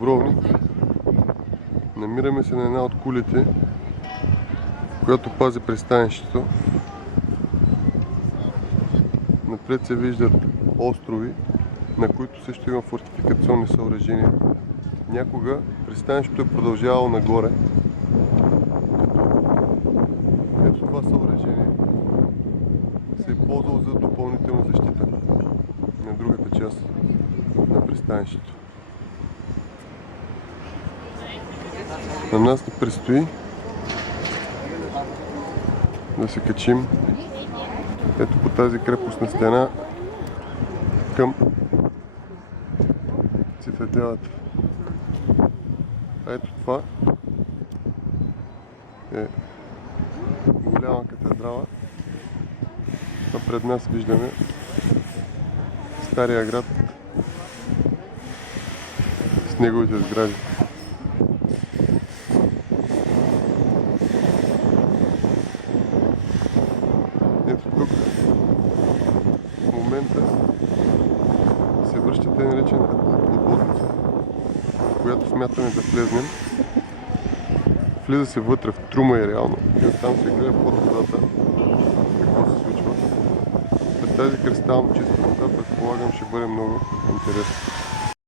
Дубровник. Намираме се на една от кулите, която пази пристанището. Напред се виждат острови, на които също има фортификационни съоръжения. Някога пристанището е продължавало нагоре. Ето това съоръжение се е ползвало за допълнителна защита на другата част на пристанището. На нас ни предстои да се качим ето по тази крепостна стена към цитаделата. А ето това е голяма катедрала. А пред нас виждаме стария град с неговите сгради. Ето тук в момента се връща тъй наречената подводница, в която смятаме да влезнем. Влиза се вътре в трума и реално и оттам се гледа под водата какво се случва. Пред тази кристално чиста вода предполагам ще бъде много интересно.